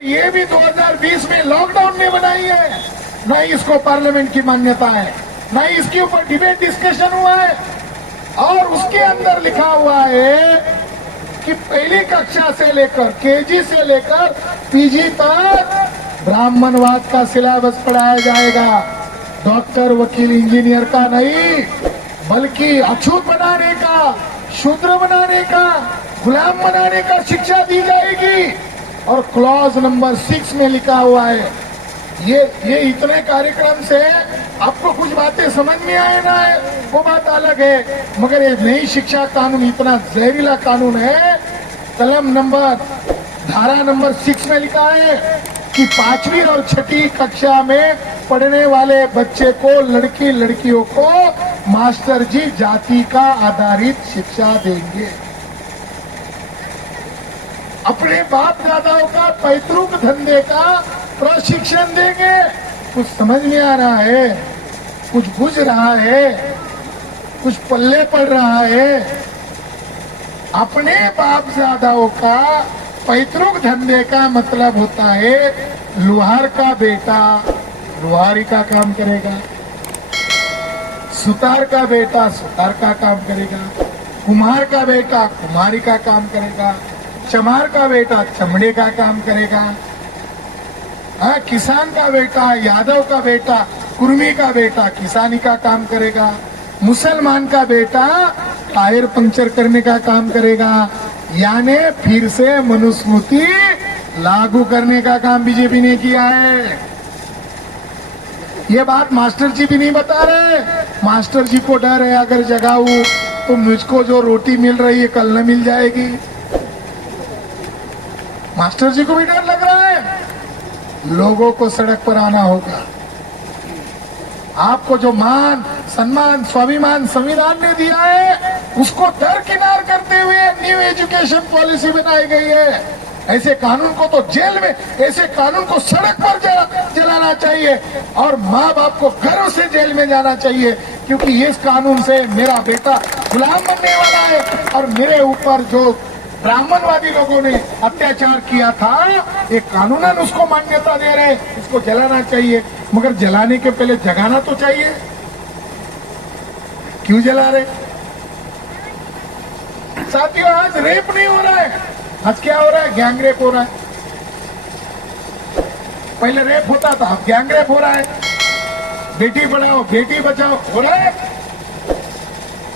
ये भी 2020 में लॉकडाउन में बनाई है, न ही इसको पार्लियामेंट की मान्यता है, न ही इसके ऊपर डिबेट डिस्कशन हुआ है। और उसके अंदर लिखा हुआ है कि पहली कक्षा से लेकर केजी से लेकर पीजी तक ब्राह्मणवाद का सिलेबस पढ़ाया जाएगा। डॉक्टर, वकील, इंजीनियर का नहीं, बल्कि अछूत बनाने का, शूद्र बनाने का, गुलाम बनाने का शिक्षा दी जाएगी। और क्लॉज नंबर 6 में लिखा हुआ है, ये इतने कार्यक्रम से आपको कुछ बातें समझ में आए ना है वो बात अलग है, मगर ये नई शिक्षा कानून इतना जहरीला कानून है। धारा नंबर 6 में लिखा है कि 5वीं और 6ठी कक्षा में पढ़ने वाले बच्चे को, लड़कियों को मास्टर जी जाति का आधारित शिक्षा देंगे। अपने बाप दादाओं का पैतृक धंधे का प्रशिक्षण देंगे। कुछ समझ में आ रहा है, कुछ बुझ रहा है, कुछ पल्ले पड़ रहा है। अपने बाप दादाओं का पैतृक धंधे का मतलब होता है लोहार का बेटा लोहारी का काम करेगा, सुतार का बेटा सुतार का काम करेगा, कुम्हार का बेटा कुम्हारी का काम करेगा, चमार का बेटा चमड़े का काम करेगा, किसान का बेटा, यादव का बेटा, कुर्मी का बेटा किसानी का काम करेगा, मुसलमान का बेटा टायर पंक्चर करने का काम करेगा। यानी फिर से मनुस्मृति लागू करने का काम बीजेपी ने किया है। ये बात मास्टर जी भी नहीं बता रहे। मास्टर जी को डर है, अगर जगाऊं तो मुझको जो रोटी मिल रही है कल न मिल जाएगी। मास्टर जी को भी डर लग रहा है। लोगों को सड़क पर आना होगा। आपको जो मान, सम्मान, स्वाभिमान संविधान ने दिया है, उसको दरकिनार करते हुए न्यू एजुकेशन पॉलिसी बनाई गई है। ऐसे कानून को तो जेल में, ऐसे कानून को सड़क पर जलाना चाहिए और माँ बाप को गर्व से जेल में जाना चाहिए, क्योंकि इस कानून से मेरा बेटा गुलाम बनने वाला है। और मेरे ऊपर जो ब्राह्मणवादी लोगों ने अत्याचार किया था, एक कानूनन उसको मान्यता दे रहे, इसको जलाना चाहिए। मगर जलाने के पहले जगाना तो चाहिए। क्यों जला रहे साथियों? आज रेप नहीं हो रहा है, आज क्या हो रहा है? गैंग रेप हो रहा है। पहले रेप होता था, अब गैंग रेप हो रहा है। बेटी पढ़ाओ बेटी बचाओ हो रहा है,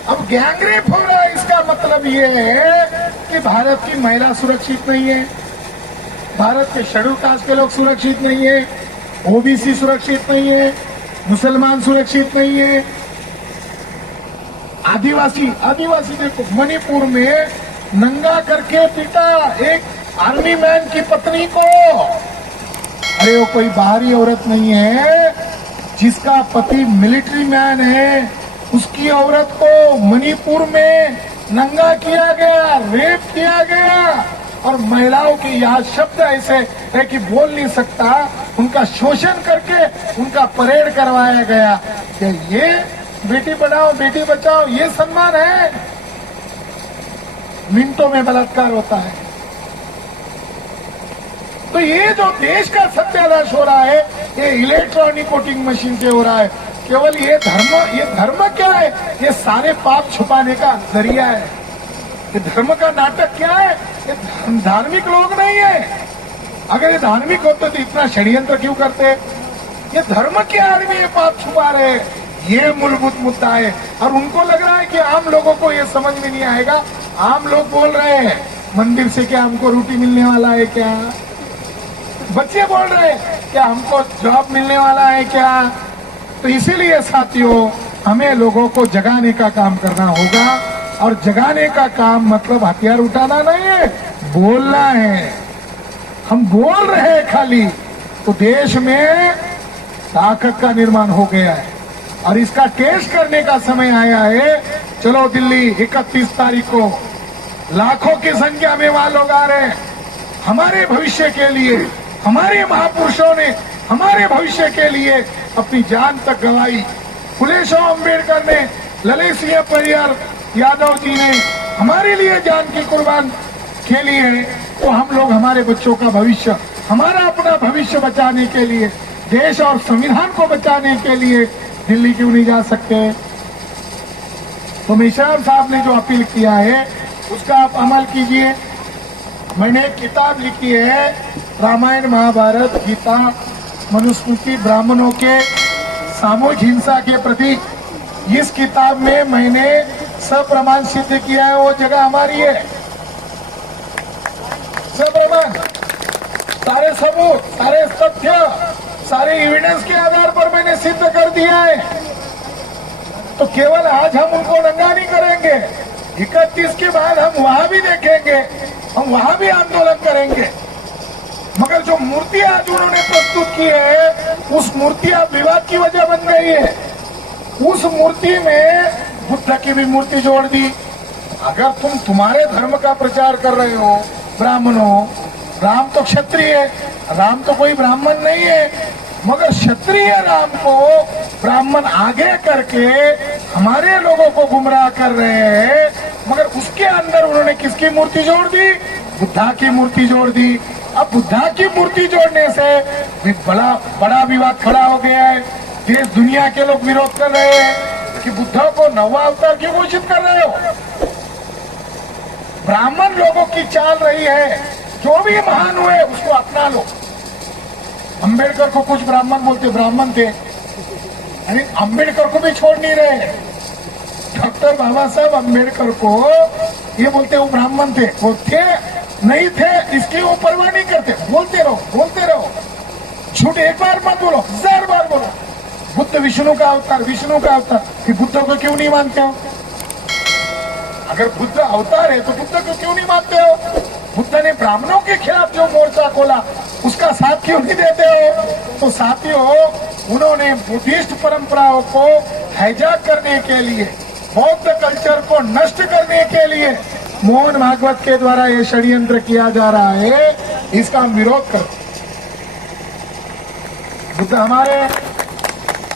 अब गैंग रेप हो रहा है। इसका मतलब ये है कि भारत की महिला सुरक्षित नहीं है, भारत के शेड्यूल कास्ट के लोग सुरक्षित नहीं है, ओबीसी सुरक्षित नहीं है, मुसलमान सुरक्षित नहीं है, आदिवासी देखो, मणिपुर में नंगा करके पीटा एक आर्मी मैन की पत्नी को। अरे वो कोई बाहरी औरत नहीं है, जिसका पति मिलिट्री मैन है, उसकी औरत को मणिपुर में नंगा किया गया, रेप किया गया। और महिलाओं के यहाँ शब्द ऐसे है कि बोल नहीं सकता, उनका शोषण करके उनका परेड करवाया गया। कि ये बेटी पढ़ाओ बेटी बचाओ ये सम्मान है? मिनटों में बलात्कार होता है। तो ये जो देश का सत्यानाश हो रहा है, ये इलेक्ट्रॉनिक वोटिंग मशीन से हो रहा है। केवल ये धर्म क्या है? ये सारे पाप छुपाने का जरिया है। ये धर्म का नाटक क्या है? ये धार्मिक लोग नहीं है। अगर ये धार्मिक होते तो इतना षड्यंत्र क्यों करते? ये धर्म के आदमी ये पाप छुपा रहे हैं, ये मूलभूत मुद्दा है। और उनको लग रहा है कि आम लोगों को ये समझ में नहीं आएगा। आम लोग बोल रहे हैं मंदिर से क्या हमको रोटी मिलने वाला है क्या? बच्चे बोल रहे हैं क्या हमको जॉब मिलने वाला है क्या? तो इसीलिए साथियों, हमें लोगों को जगाने का काम करना होगा। और जगाने का काम मतलब हथियार उठाना नहीं है, बोलना है। हम बोल रहे हैं खाली, तो देश में ताकत का निर्माण हो गया है और इसका टेस्ट करने का समय आया है। चलो दिल्ली 31 तारीख को लाखों की संख्या में वहां लोग आ रहे हैं। हमारे भविष्य के लिए हमारे महापुरुषों ने हमारे भविष्य के लिए अपनी जान तक गंवाई। फुले शाह अम्बेडकर ने, ललित सिंह परियार यादव जी ने हमारे लिए जान की कुर्बान के लिए, तो हम लोग हमारे बच्चों का भविष्य हमारा अपना भविष्य बचाने के लिए, देश और संविधान को बचाने के लिए दिल्ली क्यों नहीं जा सकते? तो मिश्रा साहब ने जो अपील किया है उसका आप अमल कीजिए। मैंने एक किताब लिखी है, रामायण महाभारत गीता मनुस्मृति ब्राह्मणों के सामूहिक हिंसा के प्रति। इस किताब में मैंने सप्रमाण सिद्ध किया है, वो जगह हमारी है। सप्रमाण, सारे सबूत, सारे तथ्य, सारे एविडेंस के आधार पर मैंने सिद्ध कर दिया है। तो केवल आज हम उनको नंगा नहीं करेंगे, 31 के बाद हम वहां भी देखेंगे, हम वहां भी आंदोलन करेंगे। मगर जो मूर्ति आज उन्होंने प्रस्तुत की है, उस मूर्ति अब विवाद की वजह बन गई है। उस मूर्ति में बुद्ध की भी मूर्ति जोड़ दी। अगर तुम तुम्हारे धर्म का प्रचार कर रहे हो, ब्राह्मणों, राम तो क्षत्रिय है, राम तो कोई ब्राह्मण नहीं है, मगर क्षत्रिय राम को ब्राह्मण आगे करके हमारे लोगों को गुमराह कर रहे हैं। मगर उसके अंदर उन्होंने किसकी मूर्ति जोड़ दी? बुद्धा की मूर्ति जोड़ दी। अब बुद्धा की मूर्ति जोड़ने से भी बड़ा विवाद खड़ा हो गया है। देश दुनिया के लोग विरोध कर रहे हैं कि बुद्धा को नवा अवतार क्यों घोषित कर रहे हो? ब्राह्मण लोगों की चाल रही है, जो भी महान हुए उसको अपना लो। अंबेडकर को कुछ ब्राह्मण बोलते, ब्राह्मण थे, यानी अंबेडकर को भी छोड़ नहीं रहे। डॉक्टर बाबा साहब अंबेडकर को ये बोलते वो ब्राह्मण थे, वो थे नहीं थे इसकी वो परवाह नहीं करते। बोलते रहो, झूठ एक बार मत बोलो, 1000 बार बोलो। बुद्ध विष्णु का अवतार, विष्णु का अवतार, कि बुद्ध को क्यों नहीं मानते हो? अगर बुद्ध अवतार है तो बुद्ध को क्यों नहीं मानते हो? बुद्ध ने ब्राह्मणों के खिलाफ जो मोर्चा खोला उसका साथ क्यों नहीं देते हो? तो साथियों, उन्होंने बुद्धिस्ट परंपराओं को हाईजैक करने के लिए, बौद्ध कल्चर को नष्ट करने के लिए मोहन भागवत के द्वारा ये षड्यंत्र किया जा रहा है। इसका हम विरोध करते। बुद्ध हमारे